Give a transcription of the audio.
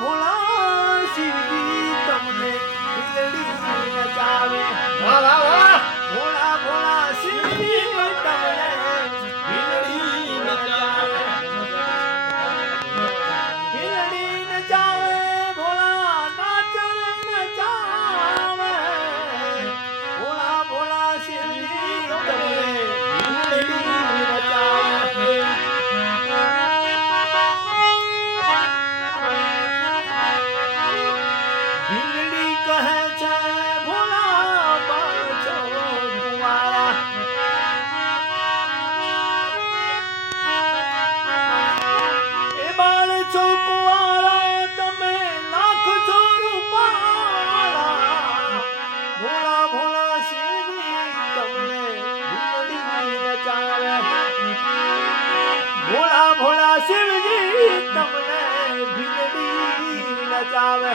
ભોળા શિવજી તમને ભીલડી નચાવે. વાહ વાહ વાહ ભોળા ભોળા શિવજી તમને ભીલડી નચાવે. ભીલડી નચાવે ભોળા નાચે નચાવે. ભોળા ભોળા શિવજી તમને ભીલડી નચાવે. ભીલડી કહે છે ભોળા બાળ છો કુંવારા. એ બાળ છો કુંવારા તમે લાખ છો રૂપાળા. ભોળા ભોળા શિવજી તમને ભીલડી નચાવે. ભોળા ભોળા શિવજી તમને ભીલડી નચાવે.